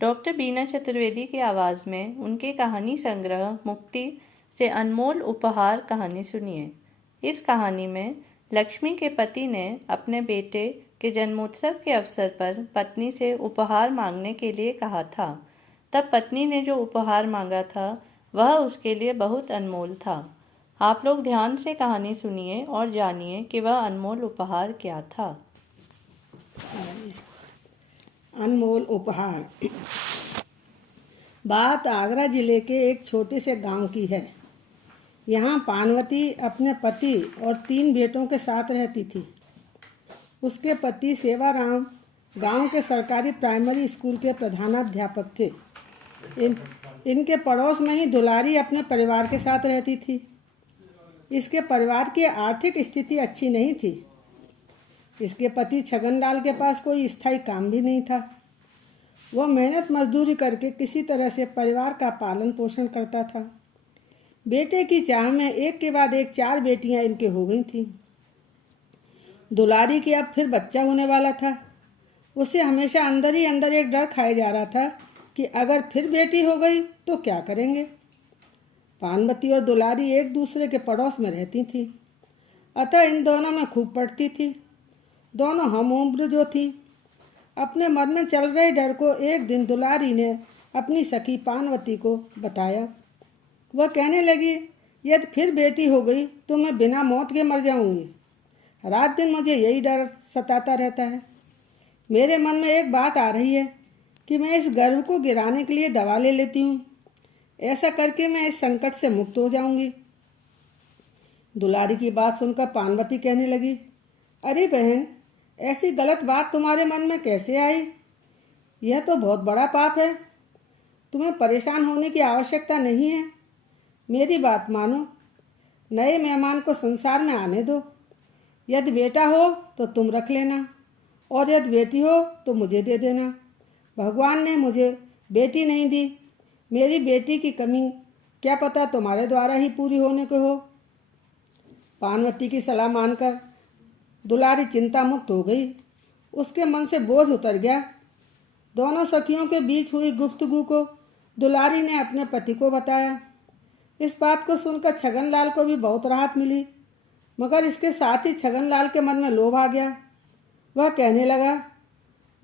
Doctor बीना चतुर्वेदी की आवाज़ में उनके कहानी संग्रह मुक्ति से अनमोल उपहार कहानी सुनिए। इस कहानी में लक्ष्मी के पति ने अपने बेटे के जन्मोत्सव के अवसर पर पत्नी से उपहार मांगने के लिए कहा था। तब पत्नी ने जो उपहार मांगा था वह उसके लिए बहुत अनमोल था। आप लोग ध्यान से कहानी सुनिए और जानिए कि वह अनमोल उपहार क्या था। अनमोल उपहार। बात आगरा जिले के एक छोटे से गांव की है। यहाँ पार्वती अपने पति और 3 बेटों के साथ रहती थी। उसके पति सेवाराम गांव के सरकारी प्राइमरी स्कूल के प्रधानाध्यापक थे। इनके पड़ोस में ही दुलारी अपने परिवार के साथ रहती थी। इसके परिवार की आर्थिक स्थिति अच्छी नहीं थी। इसके पति छगनलाल के पास कोई स्थायी काम भी नहीं था। वह मेहनत मजदूरी करके किसी तरह से परिवार का पालन पोषण करता था। बेटे की चाह में एक के बाद एक 4 बेटियां इनके हो गई थीं। दुलारी के अब फिर बच्चा होने वाला था। उसे हमेशा अंदर ही अंदर एक डर खाया जा रहा था कि अगर फिर बेटी हो गई तो क्या करेंगे। पार्वती और दुलारी एक दूसरे के पड़ोस में रहती थीं, अतः इन दोनों में खूब पड़ती थी। दोनों हम उम्र जो थी। अपने मन में चल रहे डर को एक दिन दुलारी ने अपनी सखी पार्वती को बताया। वह कहने लगी, यदि फिर बेटी हो गई तो मैं बिना मौत के मर जाऊंगी। रात दिन मुझे यही डर सताता रहता है। मेरे मन में एक बात आ रही है कि मैं इस गर्व को गिराने के लिए दवा ले लेती हूँ। ऐसा करके मैं इस संकट से मुक्त हो जाऊंगी। दुलारी की बात सुनकर पार्वती कहने लगी, अरे बहन, ऐसी गलत बात तुम्हारे मन में कैसे आई? यह तो बहुत बड़ा पाप है। तुम्हें परेशान होने की आवश्यकता नहीं है। मेरी बात मानो। नए मेहमान को संसार में आने दो। यदि बेटा हो तो तुम रख लेना और यदि बेटी हो तो मुझे दे देना। भगवान ने मुझे बेटी नहीं दी। मेरी बेटी की कमी क्या पता तुम्हारे द्वारा ही पूरी होने को हो। पार्वती की सलाह मानकर दुलारी चिंता मुक्त हो गई। उसके मन से बोझ उतर गया। दोनों सखियों के बीच हुई गुफ्तगू को दुलारी ने अपने पति को बताया। इस बात को सुनकर छगनलाल को भी बहुत राहत मिली, मगर इसके साथ ही छगनलाल के मन में लोभ आ गया। वह कहने लगा,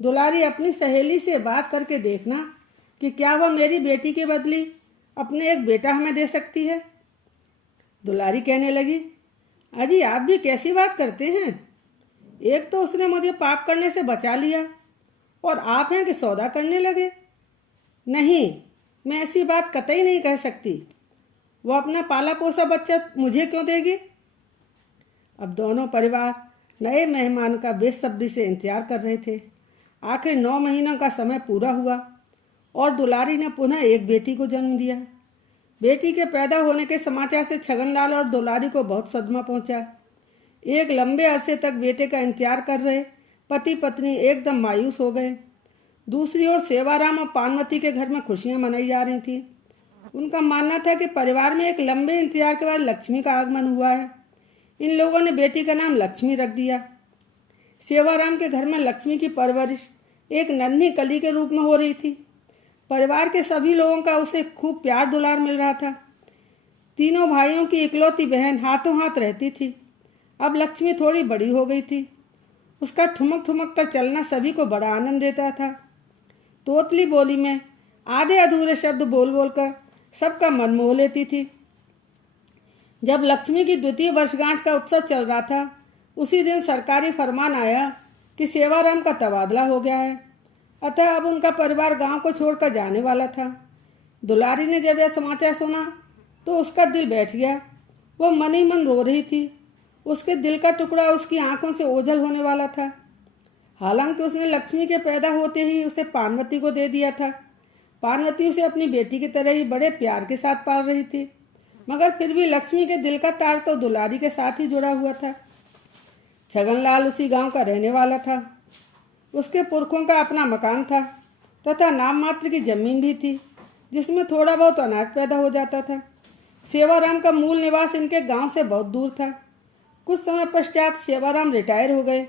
दुलारी, अपनी सहेली से बात करके देखना कि क्या वह मेरी बेटी के बदले अपने एक बेटा हमें दे सकती है। दुलारी कहने लगी, अजी आप भी कैसी बात करते हैं? एक तो उसने मुझे पाप करने से बचा लिया और आप हैं कि सौदा करने लगे। नहीं, मैं ऐसी बात कतई नहीं कह सकती। वो अपना पाला पोसा बच्चा मुझे क्यों देगी? अब दोनों परिवार नए मेहमान का बेसब्री से इंतजार कर रहे थे। आखिर 9 महीनों का समय पूरा हुआ और दुलारी ने पुनः एक बेटी को जन्म दिया। बेटी के पैदा होने के समाचार से छगनलाल और दुलारी को बहुत सदमा पहुंचा। एक लंबे अरसे तक बेटे का इंतजार कर रहे पति पत्नी एकदम मायूस हो गए। दूसरी ओर सेवाराम और पार्वती के घर में खुशियां मनाई जा रही थी। उनका मानना था कि परिवार में एक लंबे इंतजार के बाद लक्ष्मी का आगमन हुआ है। इन लोगों ने बेटी का नाम लक्ष्मी रख दिया। सेवाराम के घर में लक्ष्मी की परवरिश एक नन्ही कली के रूप में हो रही थी। परिवार के सभी लोगों का उसे खूब प्यार दुलार मिल रहा था। तीनों भाइयों की इकलौती बहन हाथों हाथ रहती थी। अब लक्ष्मी थोड़ी बड़ी हो गई थी। उसका ठुमक ठुमक कर चलना सभी को बड़ा आनंद देता था। तोतली बोली में आधे अधूरे शब्द बोल बोलकर सबका मन मोह लेती थी। जब लक्ष्मी की 2वीं वर्षगांठ का उत्सव चल रहा था, उसी दिन सरकारी फरमान आया कि सेवाराम का तबादला हो गया है, अतः अब उनका परिवार गांव को छोड़कर जाने वाला था। दुलारी ने जब यह समाचार सुना तो उसका दिल बैठ गया। वो मन ही मन रो रही थी। उसके दिल का टुकड़ा उसकी आंखों से ओझल होने वाला था। हालांकि उसने लक्ष्मी के पैदा होते ही उसे पार्वती को दे दिया था। पार्वती उसे अपनी बेटी की तरह ही बड़े प्यार के साथ पाल रही थी, मगर फिर भी लक्ष्मी के दिल का तार तो दुलारी के साथ ही जुड़ा हुआ था। छगनलाल उसी गांव का रहने वाला था। उसके पुरखों का अपना मकान था तथा नाम मात्र की जमीन भी थी, जिसमें थोड़ा बहुत अनाज पैदा हो जाता था। सेवाराम का मूल निवास इनके गांव से बहुत दूर था। कुछ समय पश्चात सेवाराम रिटायर हो गए,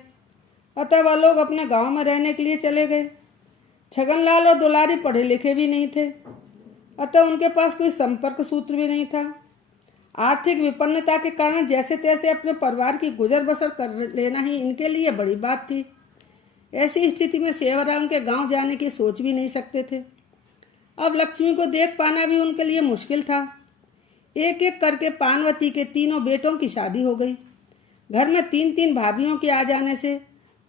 अतः वह लोग अपने गांव में रहने के लिए चले गए। छगनलाल और दुलारी पढ़े लिखे भी नहीं थे, अतः उनके पास कोई संपर्क सूत्र भी नहीं था। आर्थिक विपन्नता के कारण जैसे तैसे अपने परिवार की गुजर बसर कर लेना ही इनके लिए बड़ी बात थी। ऐसी स्थिति में सेवाराम के गांव जाने की सोच भी नहीं सकते थे। अब लक्ष्मी को देख पाना भी उनके लिए मुश्किल था। एक एक करके पानवती के तीनों बेटों की शादी हो गई। घर में तीन तीन भाभियों के आ जाने से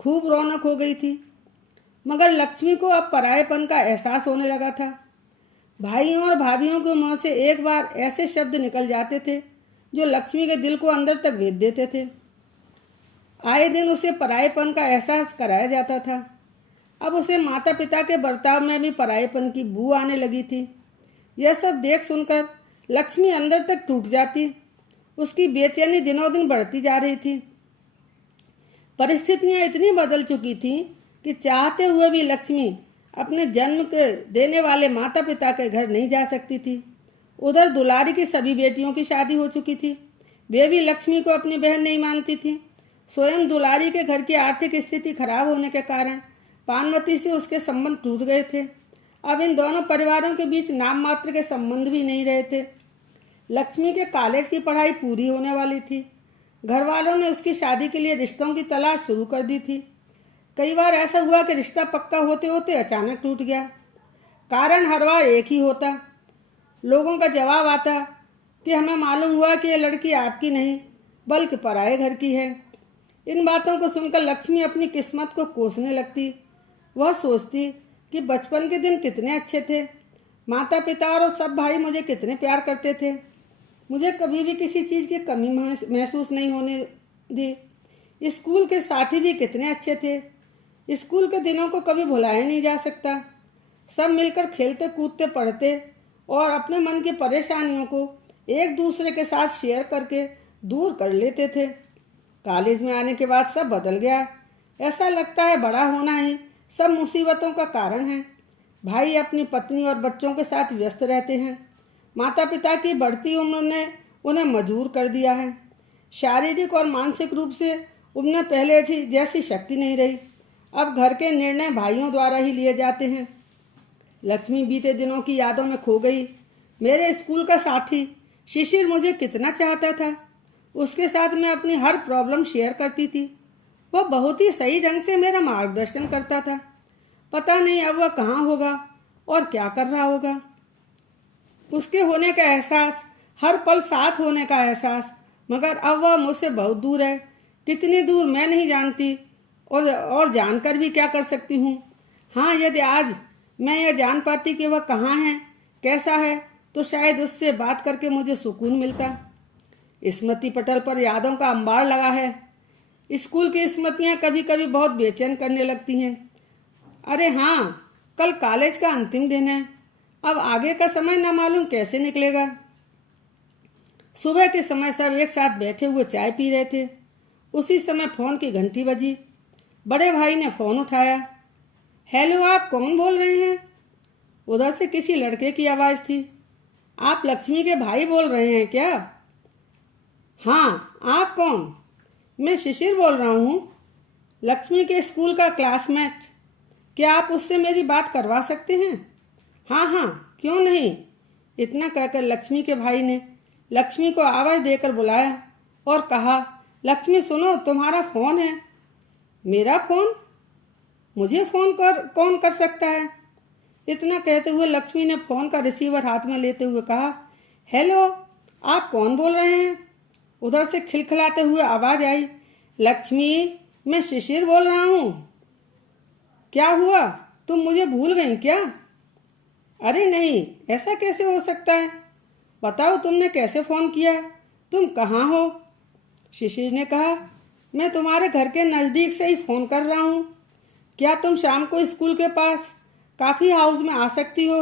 खूब रौनक हो गई थी, मगर लक्ष्मी को अब परायेपन का एहसास होने लगा था। भाइयों और भाभियों के मुंह से एक बार ऐसे शब्द निकल जाते थे जो लक्ष्मी के दिल को अंदर तक भेद देते थे। आए दिन उसे परायेपन का एहसास कराया जाता था। अब उसे माता पिता के बर्ताव में भी परायेपन की बू आने लगी थी। यह सब देख सुनकर लक्ष्मी अंदर तक टूट जाती। उसकी बेचैनी दिनों दिन बढ़ती जा रही थी। परिस्थितियां इतनी बदल चुकी थीं कि चाहते हुए भी लक्ष्मी अपने जन्म के देने वाले माता पिता के घर नहीं जा सकती थी। उधर दुलारी की सभी बेटियों की शादी हो चुकी थी। वे भी लक्ष्मी को अपनी बहन नहीं मानती थी। स्वयं दुलारी के घर की आर्थिक स्थिति खराब होने के कारण पानवती से उसके संबंध टूट गए थे। अब इन दोनों परिवारों के बीच नाम मात्र के संबंध भी नहीं रहे थे। लक्ष्मी के कॉलेज की पढ़ाई पूरी होने वाली थी। घर वालों ने उसकी शादी के लिए रिश्तों की तलाश शुरू कर दी थी। कई बार ऐसा हुआ कि रिश्ता पक्का होते होते अचानक टूट गया। कारण हर बार एक ही होता। लोगों का जवाब आता कि हमें मालूम हुआ कि यह लड़की आपकी नहीं बल्कि पराये घर की है। इन बातों को सुनकर लक्ष्मी अपनी किस्मत को कोसने लगती। वह सोचती कि बचपन के दिन कितने अच्छे थे। माता पिता और सब भाई मुझे कितने प्यार करते थे। मुझे कभी भी किसी चीज़ की कमी महसूस नहीं होने दी। स्कूल के साथी भी कितने अच्छे थे। स्कूल के दिनों को कभी भुलाया नहीं जा सकता। सब मिलकर खेलते कूदते पढ़ते और अपने मन की परेशानियों को एक दूसरे के साथ शेयर करके दूर कर लेते थे। कॉलेज में आने के बाद सब बदल गया। ऐसा लगता है बड़ा होना ही सब मुसीबतों का कारण है। भाई अपनी पत्नी और बच्चों के साथ व्यस्त रहते हैं। माता पिता की बढ़ती उम्र ने उन्हें मजबूर कर दिया है। शारीरिक और मानसिक रूप से उनमें पहले जैसी शक्ति नहीं रही। अब घर के निर्णय भाइयों द्वारा ही लिए जाते हैं। लक्ष्मी बीते दिनों की यादों में खो गई। मेरे स्कूल का साथी शिशिर मुझे कितना चाहता था। उसके साथ मैं अपनी हर प्रॉब्लम शेयर करती थी। वह बहुत ही सही ढंग से मेरा मार्गदर्शन करता था। पता नहीं अब वह कहाँ होगा और क्या कर रहा होगा। उसके होने का एहसास, हर पल साथ होने का एहसास, मगर अब वह मुझसे बहुत दूर है। कितनी दूर मैं नहीं जानती और जानकर भी क्या कर सकती हूँ। हाँ, यदि आज मैं यह जान पाती कि वह कहाँ है, कैसा है, तो शायद उससे बात करके मुझे सुकून मिलता। स्मृति पटल पर यादों का अंबार लगा है। स्कूल की स्मृतियाँ कभी कभी बहुत बेचैन करने लगती हैं। अरे हाँ, कल कॉलेज का अंतिम दिन है। अब आगे का समय न मालूम कैसे निकलेगा। सुबह के समय सब एक साथ बैठे हुए चाय पी रहे थे। उसी समय फोन की घंटी बजी। बड़े भाई ने फोन उठाया। हेलो, आप कौन बोल रहे हैं? उधर से किसी लड़के की आवाज़ थी। आप लक्ष्मी के भाई बोल रहे हैं क्या? हाँ, आप कौन? मैं शिशिर बोल रहा हूँ, लक्ष्मी के स्कूल का क्लासमेट। क्या आप उससे मेरी बात करवा सकते हैं? हाँ हाँ, क्यों नहीं। इतना कहकर लक्ष्मी के भाई ने लक्ष्मी को आवाज़ देकर बुलाया और कहा, लक्ष्मी सुनो, तुम्हारा फ़ोन है। मेरा फ़ोन? मुझे फ़ोन कौन कर सकता है? इतना कहते हुए लक्ष्मी ने फ़ोन का रिसीवर हाथ में लेते हुए कहा, हेलो, आप कौन बोल रहे हैं? उधर से खिलखिलाते हुए आवाज़ आई, लक्ष्मी, मैं शिशिर बोल रहा हूँ। क्या हुआ, तुम मुझे भूल गई क्या? अरे नहीं, ऐसा कैसे हो सकता है? बताओ, तुमने कैसे फ़ोन किया? तुम कहाँ हो? शिशिर ने कहा, मैं तुम्हारे घर के नज़दीक से ही फ़ोन कर रहा हूँ। क्या तुम शाम को स्कूल के पास कॉफ़ी हाउस में आ सकती हो?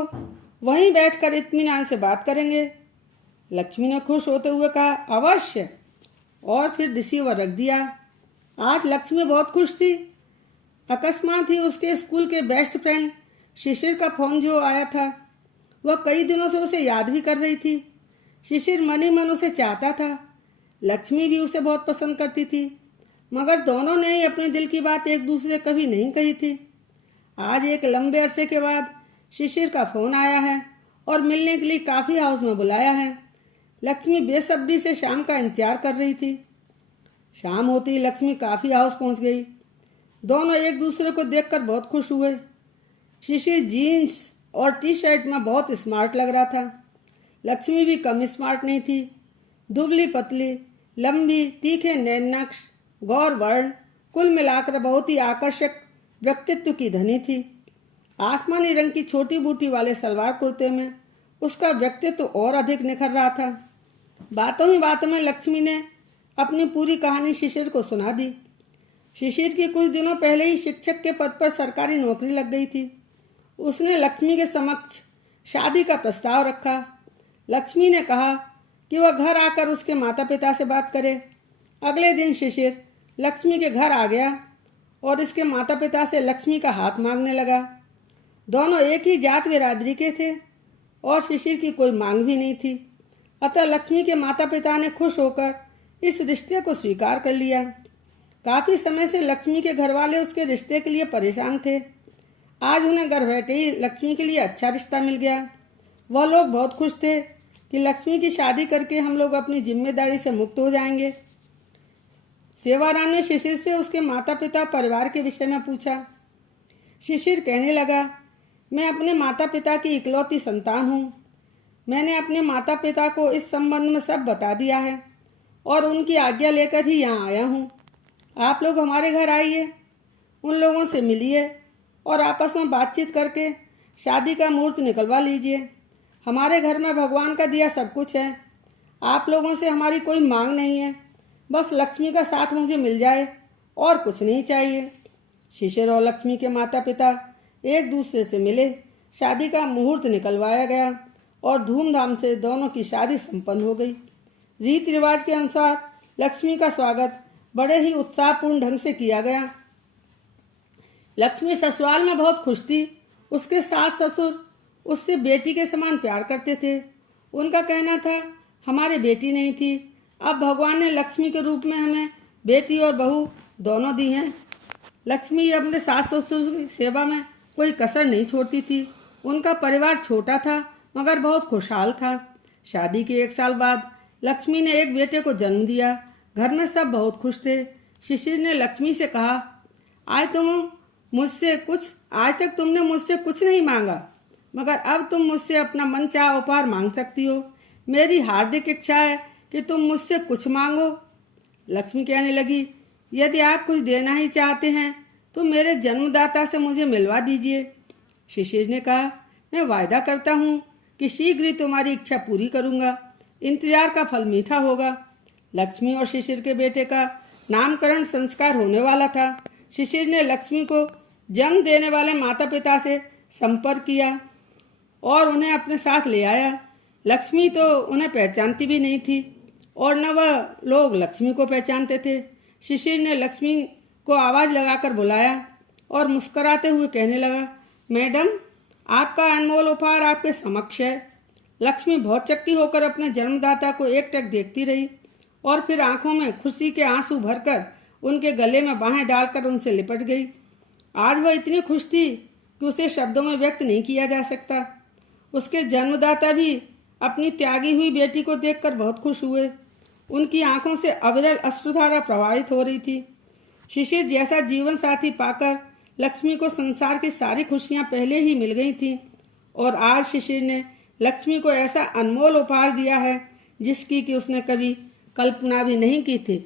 वहीं बैठकर इत्मीनान से बात करेंगे। लक्ष्मी ने खुश होते हुए कहा, अवश्य, और फिर रिसीवर रख दिया। आज लक्ष्मी बहुत खुश थी। अकस्मात ही उसके स्कूल के बेस्ट फ्रेंड शिशिर का फ़ोन जो आया था, वह कई दिनों से उसे याद भी कर रही थी। शिशिर मन ही मन उसे चाहता था। लक्ष्मी भी उसे बहुत पसंद करती थी, मगर दोनों ने ही अपने दिल की बात एक दूसरे से कभी नहीं कही थी। आज एक लंबे अरसे के बाद शिशिर का फोन आया है और मिलने के लिए कॉफी हाउस में बुलाया है। लक्ष्मी बेसब्री से शाम का इंतजार कर रही थी। शाम होती ही लक्ष्मी कॉफी हाउस पहुंच गई। दोनों एक दूसरे को देखकर बहुत खुश हुए। शिशिर जीन्स और टी शर्ट में बहुत स्मार्ट लग रहा था। लक्ष्मी भी कम स्मार्ट नहीं थी। दुबली पतली, लंबी, तीखे नैन नक्श, गौर वर्ण, कुल मिलाकर बहुत ही आकर्षक व्यक्तित्व की धनी थी। आसमानी रंग की छोटी बूटी वाले सलवार कुर्ते में उसका व्यक्तित्व और अधिक निखर रहा था। बातों ही बातों में लक्ष्मी ने अपनी पूरी कहानी शिशिर को सुना दी। शिशिर की कुछ दिनों पहले ही शिक्षक के पद पर सरकारी नौकरी लग गई थी। उसने लक्ष्मी के समक्ष शादी का प्रस्ताव रखा। लक्ष्मी ने कहा कि वह घर आकर उसके माता पिता से बात करे। अगले दिन शिशिर लक्ष्मी के घर आ गया और इसके माता पिता से लक्ष्मी का हाथ मांगने लगा। दोनों एक ही जात बिरादरी के थे और शिशिर की कोई मांग भी नहीं थी। अतः लक्ष्मी के माता पिता ने खुश होकर इस रिश्ते को स्वीकार कर लिया। काफी समय से लक्ष्मी के घर वाले उसके रिश्ते के लिए परेशान थे। आज उन्हें घर बैठे ही लक्ष्मी के लिए अच्छा रिश्ता मिल गया। वह लोग बहुत खुश थे कि लक्ष्मी की शादी करके हम लोग अपनी जिम्मेदारी से मुक्त हो जाएंगे। सेवाराम ने शिशिर से उसके माता पिता परिवार के विषय में पूछा। शिशिर कहने लगा, मैं अपने माता पिता की इकलौती संतान हूँ। मैंने अपने माता पिता को इस संबंध में सब बता दिया है और उनकी आज्ञा लेकर ही यहाँ आया हूँ। आप लोग हमारे घर आइए, उन लोगों से मिलिए और आपस में बातचीत करके शादी का मुहूर्त निकलवा लीजिए। हमारे घर में भगवान का दिया सब कुछ है। आप लोगों से हमारी कोई मांग नहीं है। बस लक्ष्मी का साथ मुझे मिल जाए और कुछ नहीं चाहिए। शिशिर और लक्ष्मी के माता पिता एक दूसरे से मिले। शादी का मुहूर्त निकलवाया गया और धूमधाम से दोनों की शादी संपन्न हो गई। रीति रिवाज के अनुसार लक्ष्मी का स्वागत बड़े ही उत्साहपूर्ण ढंग से किया गया। लक्ष्मी ससुराल में बहुत खुश थी। उसके सास ससुर उससे बेटी के समान प्यार करते थे। उनका कहना था, हमारे बेटी नहीं थी, अब भगवान ने लक्ष्मी के रूप में हमें बेटी और बहू दोनों दी हैं। लक्ष्मी अपने सास ससुर की सेवा में कोई कसर नहीं छोड़ती थी। उनका परिवार छोटा था मगर बहुत खुशहाल था। शादी के 1 साल बाद लक्ष्मी ने एक बेटे को जन्म दिया। घर में सब बहुत खुश थे। शिशिर ने लक्ष्मी से कहा, आज तक तुमने मुझसे कुछ नहीं मांगा, मगर अब तुम मुझसे अपना मनचाहा उपहार मांग सकती हो। मेरी हार्दिक इच्छा है कि तुम मुझसे कुछ मांगो। लक्ष्मी कहने लगी, यदि आप कुछ देना ही चाहते हैं तो मेरे जन्मदाता से मुझे मिलवा दीजिए। शिशिर ने कहा, मैं वायदा करता हूँ कि शीघ्र ही तुम्हारी इच्छा पूरी करूँगा। इंतजार का फल मीठा होगा। लक्ष्मी और शिशिर के बेटे का नामकरण संस्कार होने वाला था। शिशिर ने लक्ष्मी को जन्म देने वाले माता पिता से संपर्क किया और उन्हें अपने साथ ले आया। लक्ष्मी तो उन्हें पहचानती भी नहीं थी और न वह लोग लक्ष्मी को पहचानते थे। शिशिर ने लक्ष्मी को आवाज़ लगाकर बुलाया और मुस्कुराते हुए कहने लगा, मैडम, आपका अनमोल उपहार आपके समक्ष है। लक्ष्मी बहुत चक्की होकर अपने जन्मदाता को एकटक देखती रही और फिर आंखों में खुशी के आंसू भरकर उनके गले में बाहें डालकर उनसे लिपट गई। आज वह इतनी खुश थी कि उसे शब्दों में व्यक्त नहीं किया जा सकता। उसके जन्मदाता भी अपनी त्यागी हुई बेटी को देखकर बहुत खुश हुए। उनकी आंखों से अविरल अश्रुधारा प्रवाहित हो रही थी। शिशिर जैसा जीवन साथी पाकर लक्ष्मी को संसार की सारी खुशियां पहले ही मिल गई थीं और आज शिशिर ने लक्ष्मी को ऐसा अनमोल उपहार दिया है जिसकी कि उसने कभी कल्पना भी नहीं की थी।